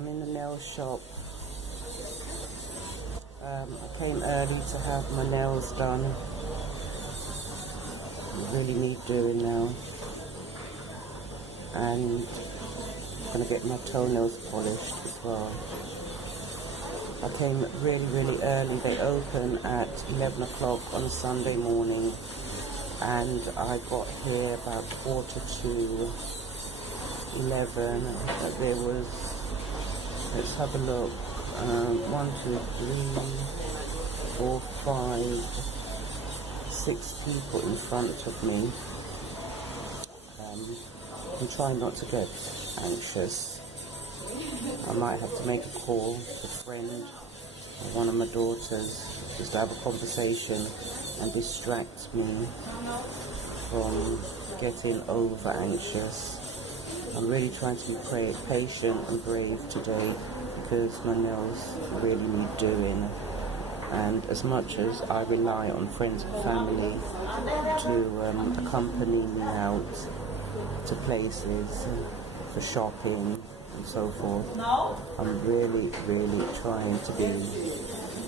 I'm in the nail shop. I came early to have my nails done. Really need doing now. And I'm gonna get my toenails polished as well. I came really early. They open at 11 o'clock on a Sunday morning, and I got here about 11. There was, let's have a look, 1, 2, 3, 4, 5, 6 people in front of me. I'm trying not to get anxious. I might have to make a call to a friend or one of my daughters just to have a conversation and distract me from getting over anxious. I'm really trying to be patient and brave today because my nails really need doing. And as much as I rely on friends and family to accompany me out to places for shopping and so forth, I'm really trying to be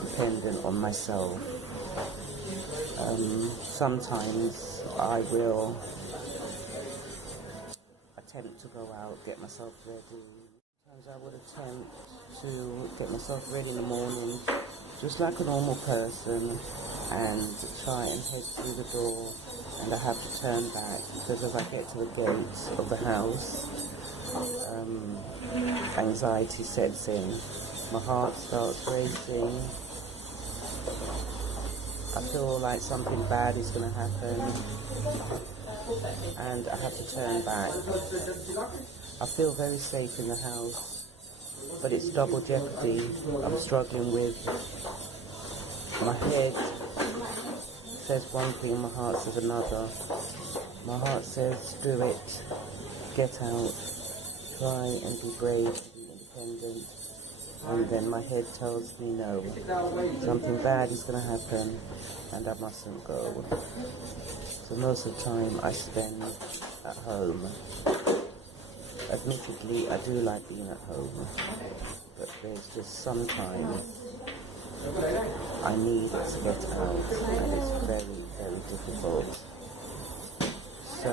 dependent on myself. Sometimes I will attempt to go out, get myself ready. Sometimes I would attempt to get myself ready in the morning, just like a normal person, and try and head through the door, and I have to turn back because as I get to the gates of the house, anxiety sets in. My heart starts racing. I feel like something bad is going to happen, and I have to turn back. I feel very safe in the house, but it's double jeopardy I'm struggling with. My head says one thing, my heart says another. My heart says, do it, get out, try and be brave, be independent. And then my head tells me no, something bad is going to happen and I mustn't go. So most of the time I spend at home. Admittedly, I do like being at home, but there's just sometimes I need to get out, and it's very difficult. So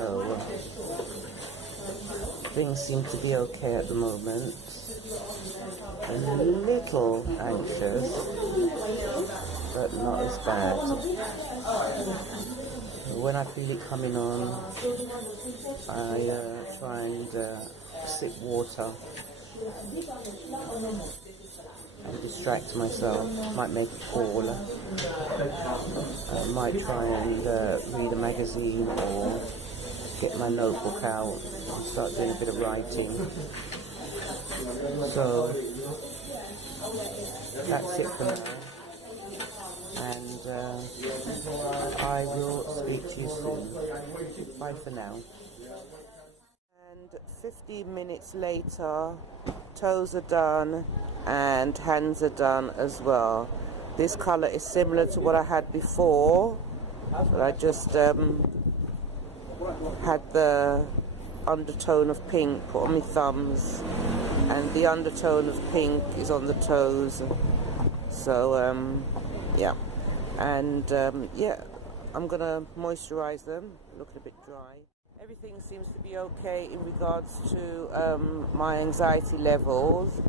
things seem to be okay at the moment. A little anxious, but not as bad. When I feel it coming on, I try and sip water and distract myself. Might make a call. Might try and read a magazine or get my notebook out and start doing a bit of writing. So that's it for now, and I will speak to you soon. Bye for now. And 15 minutes later, toes are done and hands are done as well. This colour is similar to what I had before, but I just had the undertone of pink put on my thumbs, and the undertone of pink is on the toes. So yeah, and yeah, I'm gonna moisturize them, looking a bit dry. Everything seems to be okay in regards to my anxiety levels.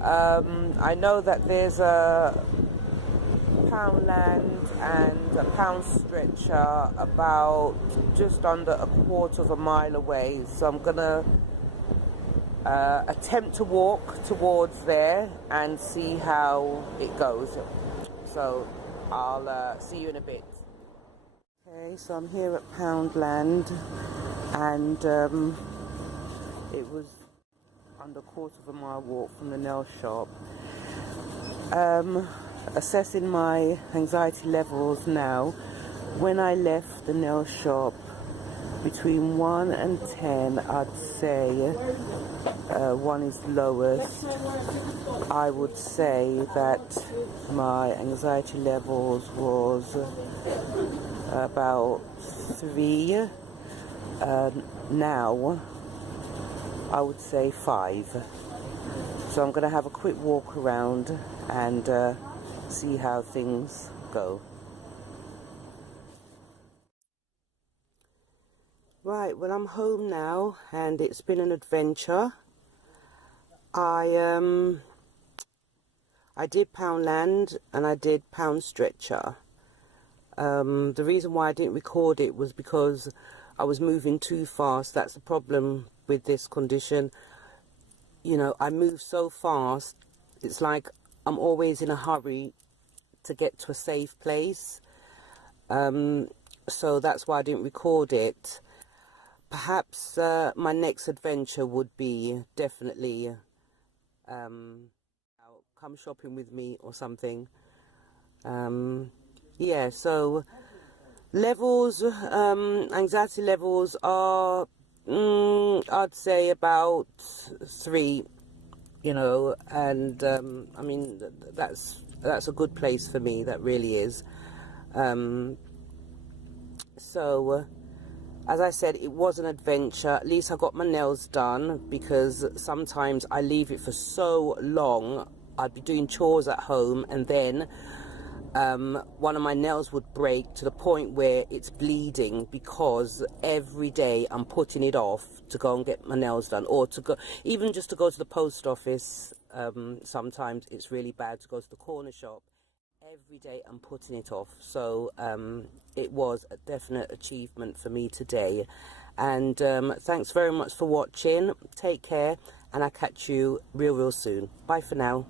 I know that there's a Poundland and a Pound Stretcher about just under a quarter of a mile away, so I'm gonna attempt to walk towards there and see how it goes. So I'll see you in a bit. Okay, so I'm here at Poundland, and it was under a quarter of a mile walk from the nail shop. Assessing my anxiety levels now. When I left the nail shop, between 1 and 10, I'd say 1 is lowest. I would say that my anxiety levels was about 3. Now I would say 5. So I'm going to have a quick walk around and see how things go. Right, well, I'm home now and it's been an adventure. I did Poundland and I did Pound Stretcher. The reason why I didn't record it was because I was moving too fast. That's the problem with this condition. You know, I move so fast, it's like I'm always in a hurry to get to a safe place. So that's why I didn't record it. Perhaps my next adventure would be definitely come shopping with me or something. Yeah, so levels, anxiety levels are, I'd say about 3, you know, and I mean, that's a good place for me, that really is. So as I said, it was an adventure. At least I got my nails done, because sometimes I leave it for so long. I'd be doing chores at home and then one of my nails would break to the point where it's bleeding, because every day I'm putting it off to go and get my nails done, or to go, even just to go to the post office. Sometimes it's really bad to go to the corner shop. Every day I'm putting it off. So it was a definite achievement for me today. And thanks very much for watching. Take care, and I'll catch you real soon. Bye for now.